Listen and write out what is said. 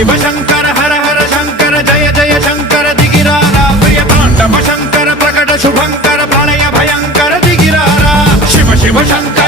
शिव शंकर हर हर शंकर जय जय शंकर दिगिरारा प्रिय तांडव शंकर प्रकट शुभंकर प्रलय भयंकर दिगिरारा शिव शिव शंकर